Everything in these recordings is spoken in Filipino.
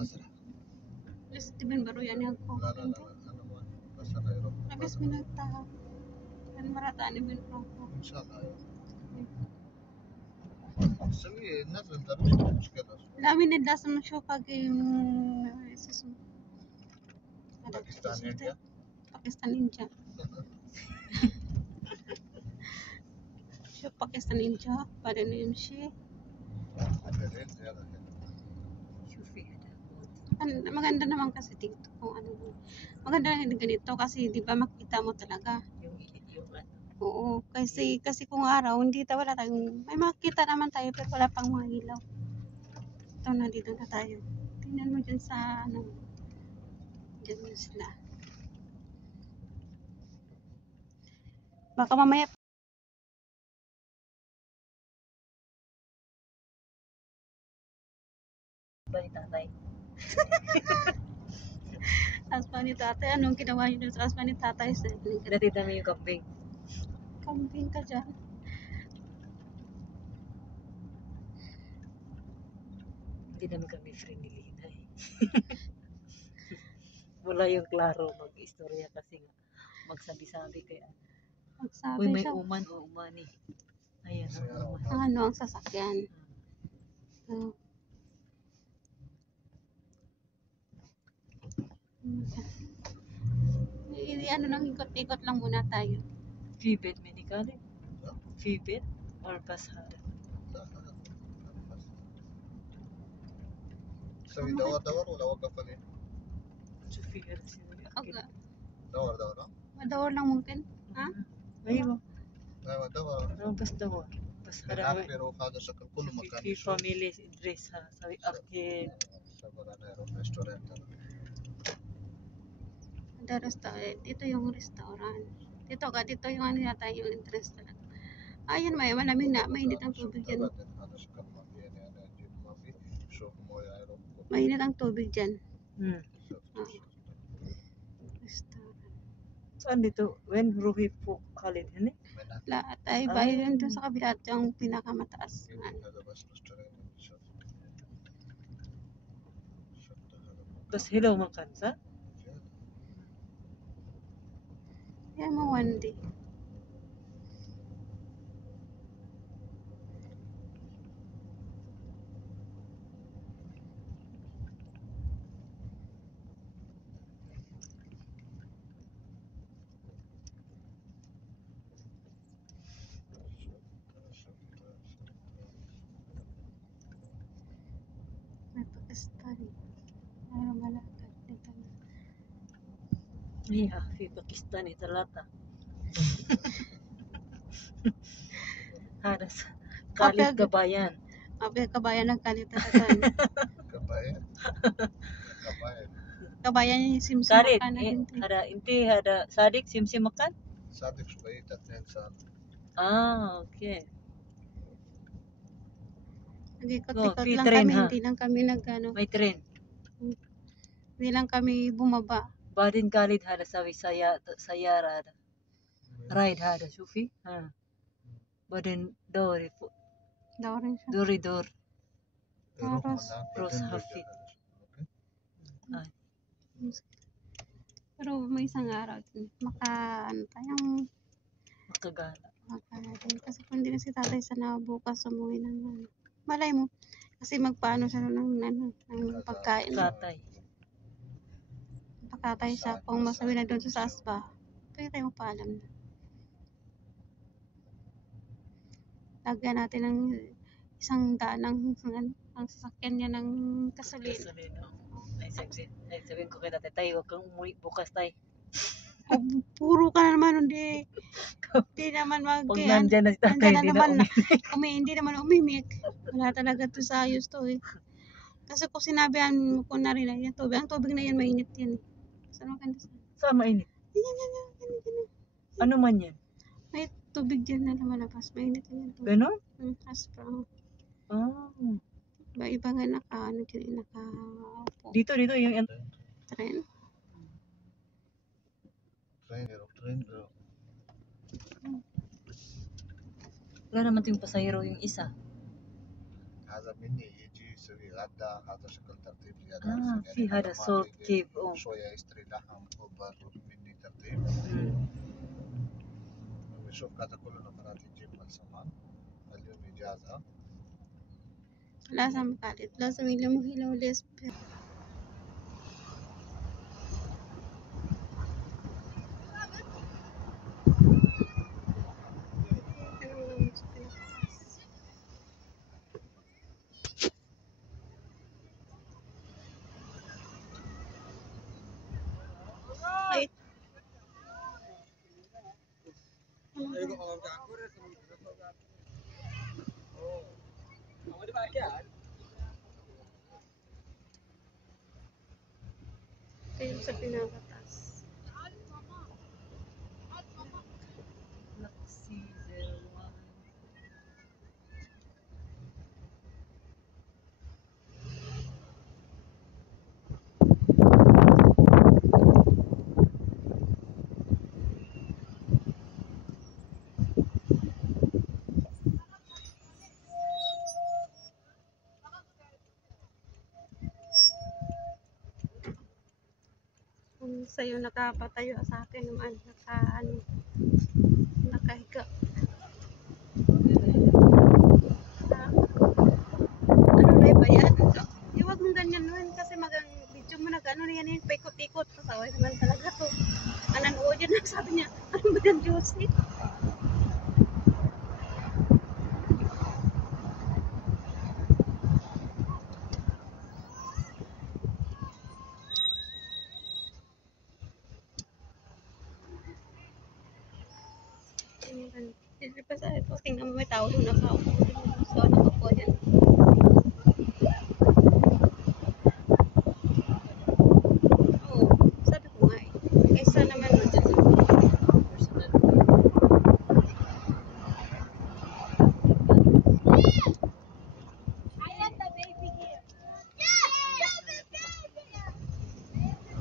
مزرعة. بس تبين برو يعني أكو لا أنا ما بس أنا يروح بس من التها المرات أنا من روحه إن شاء الله. سوي نزل ده مش مشكلة. لا من لازم نشوفها اسمه باكستان إنديا. باكستان إنجا شوف باكستان إنجا بعدين نمشي. بعدين يلا. شوفي Maganda naman kasi dito kung ano. Maganda rin ganito kasi di ba makita mo talaga. yung Oo, kasi kung araw hindi wala tayong may makita naman tayo pero wala pang mga ilaw. Ito na dito na tayo. Tingnan mo dyan sa ano. Dyan na sila. Baka mamaya ba ni tatay? aspa ni tatay. Anong ginawa niyo dun sa aspa ni tatay? Dati dami yung kambing. Kambing ka dyan. Hindi naman kami friendly na eh. Wala yung klaro mag-istorya kasi nga magsabi-sabi kaya. Magsabi Uy, may siya. uman o umani. Ayan, ang uman. Ano ang sasakyan. So, ano nang ikot-ikot lang muna tayo. Fibet Medicali? Fibet or Pasada? سوي دور ولا وقف عليه؟ شوفي ارسل Okay. دور Madawar lang mungkin. Ha? ايوه ايوه دور. بس دور بس هناك بيروح هذا شكل كل مكان في فاميلي ادريسها سوي اركيد شغل انا يروح ريستورانت. Ada restaurant. Ito yung restaurant. Dito yung ano yata yung interest talaga. Ayun, malamig na. Mainit ang tubig dyan. هذا شكل ما في يعني انا اجيب ما في شوف مويه يروح. Mainit ang tubig dyan. Restaurant. Saan dito? When Ruhi po Khalid hani? Lahat ay bayan doon sa kabila at yung pinakamataas. هذا بس ريستورانت. بس hello makan sa? Yan mo one day. May Pakistan. Ano malakad dito na. Iya, في باكستان 3. هذا Khalid Kabayan. Kabayan ng Kalitasan. كباية. Kabayan yung simsim Khalid, makan na din. ada Sadik simsim makan? صادق شوية 2 سال. Okay. Nag-ikot-ikot may lang train, kami, ha? hindi lang kami May train. Hindi lang kami bumaba. بعدين Khalid هذا سوي سيارة هذا رايد هذا شوفي بعدين دوري فوق Daw rin siya. دور روس هافي Pero may isang araw din. Tayong makagala. Kasi kung hindi na si tatay sana bukas umuwi ng ano. Malay mo. Kasi magpaano siya ng pagkain. Pakatay siya kung masabi na doon sa aspa. Kaya tayo magpaalam na. Lagyan natin ng isang daan ang sasakyan niya ng gasolina. Ay sabihin ko kay tatay, tay, huwag kang umuwi bukas, tay. Puro ka na naman, hindi naman Pag nandyan na si tatay, hindi naman umimik. Wala talaga to sa ayos to eh. Kasi kung sinabihan ko na rin yan, ang tubig na yan, mainit yan eh. Saan maganda sa? Saan mainit? Yan. Ano man yan? May tubig dyan na lumalabas, mainit yan. Ganon? Aspra. Iba nga nakaupo. Dito yung Tren. Train. Wala naman yung pasahero yung isa. هذا مني يجي تيجي تسوي غدا هذا شكل ترتيب زيادة اه عارفين في يعني هذا أنا ما سولت تيجي كيف شوية يشتري لحم خبر مني ترتيب بشوف كذا كل النفرات يجيب السمان اليوم إجازة لازم قالت لازم يلموا هيلو ليس ay ito yung sa pinakatas. Kung sa'yo nakapatayo sa akin naman, nakahiga. Ano ba ba yan? Huwag mong ganyan nun kasi magang video mo nag-ano na yan, paikot-ikot. Kasaway naman talaga to. Nanood yun, sabi niya, ano ba yan, Josie? Hindi pa sa ito, tingnan mo may tao doon nakaupo. So, nakaupo dyan. Oo, sabi ko nga eh. Kaysa naman mo dyan.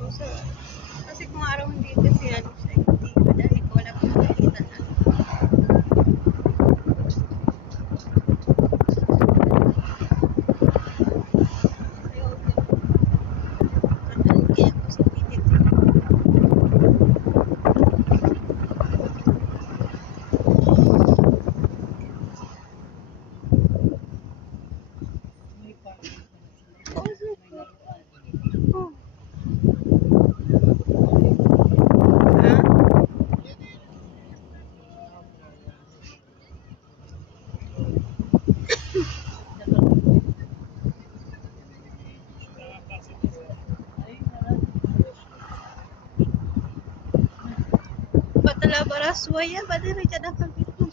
So, kasi kung araw hindi kasi ano siya, hindi madali ko wala pang makita na. Ayaw din. Madali kaya ako sa pitit. Oh. Ha? Patala baraswaya, pati rin siya dapat dito.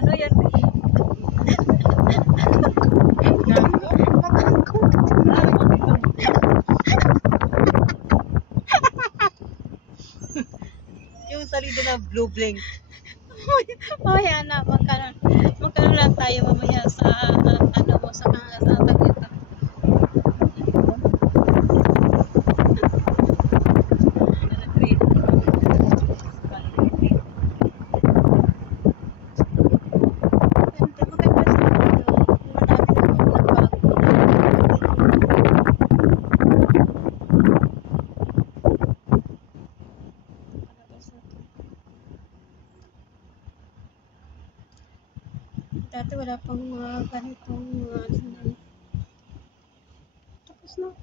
Ano yan? Yung salida na blue blink. Hoy, anak, magkano lang tayo mamaya sa, ano mo, sa tagita. Dati wala pang mga ganitong tapos na.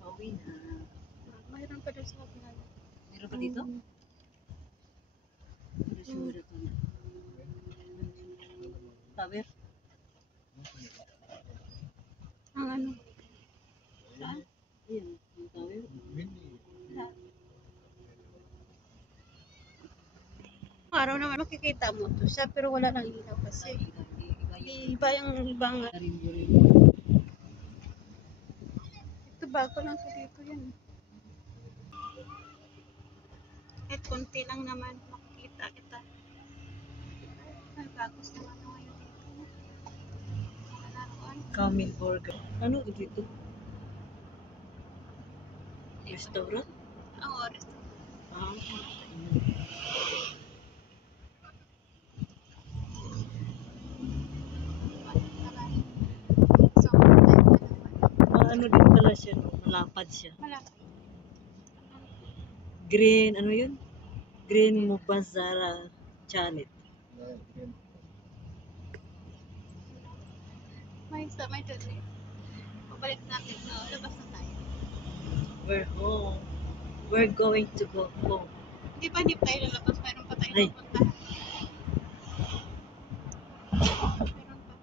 Pauwi na. Mayroon pa daw sa kabila. Meron pa dito? Sure ka na. Tower? Ang ano? Saan? Ayan, yung tower. Saan? Araw naman makikita mo to siya pero wala lang ilaw kasi. Iba yung ibang ito bago lang ko dito yan. Kahit konti lang naman makikita kita. Ay, bagos naman ako ngayon dito. Malaruan. Camel Burger. Ano dito? Restaurant? Ang oras. Ah, So, tayo na naman. ano din pala siya, no? Malapad siya. Malapit. Green, ano yun? Green Mubazara Chanet. May tuloy. Pabalik natin na labas na tayo. We're home. We're going to go home. Hindi pa tayo lalabas. Mayroon pa tayo Ay. pupuntahan. Mayroon pa.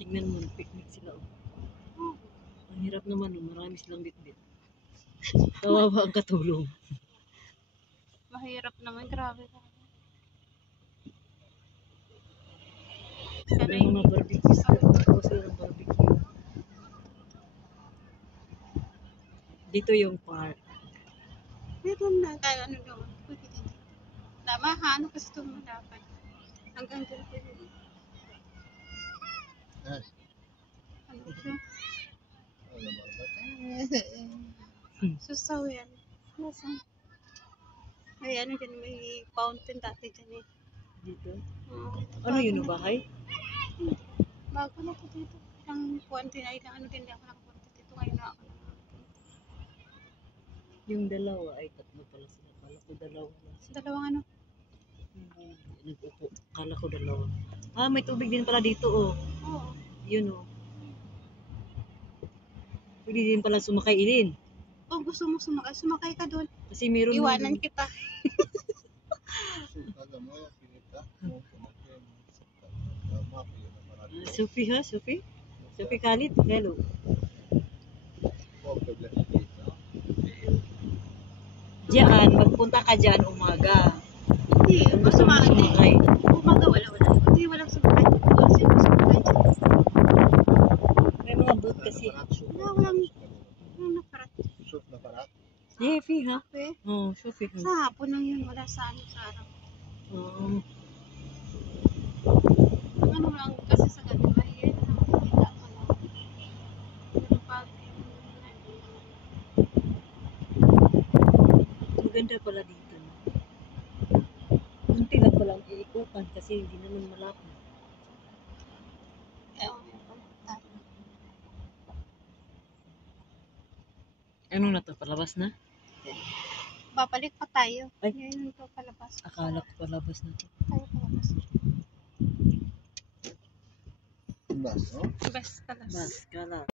Tignan mo, picnic sila. Oh. Oh, Ang hirap naman, oh. Marami silang bitbit. Kawawa ang katulong. mahirap naman. Grabe. May mga barbecue sila. Gawa sila ng barbecue. Dito yung park. Meron na tayo ano doon. Pwede din. Tama ha. Ano kasi ito malapad. Hanggang dyan pwede din. Ano siya? Susaw yan. Nasaan? Ay, ano dyan, may fountain dati dyan eh. Dito. Oo. Ano yun, bahay? Bago na po dito. Ang fountain ay lang ano din, hindi ako nakapunta dito. Ngayon na ako nakapunta. Yung dalawa ay tatlo pala sila. Kala ko dalawa lang sila. Dalawang ano? Nag-upo. Kala ko dalawa. Ah, may tubig din pala dito, oh. Oo. Yun, oh. Pwede din pala sumakay din. Kung gusto mo sumakay, sumakay ka doon. Kasi meron Iwanan kita. Sophie ha? Sophie? Sophie Khalid? Hello. Diyan, magpunta ka dyan umaga. Hindi, Kung gusto mo sumakay. Umaga wala. Hindi, walang sumakay. Kasi yung sumakay dyan. May mga boat kasi. Walang nakarat. Sophie ha? Eh, Oh, Sophie ha? sa hapon lang yun. Wala sa ano sa araw. Ang ano lang kasi sa gabi, mahirap na makikita ko lang. Pero pag Maganda pala dito. No? Kunti lang palang iikutan kasi hindi naman malapit. Ano na to? Palabas na? babalik pa tayo. Ay. Ngayon ito palabas. Akala ko palabas na to. Tayo palabas. Bas, no? Best palabas. Bas, kala.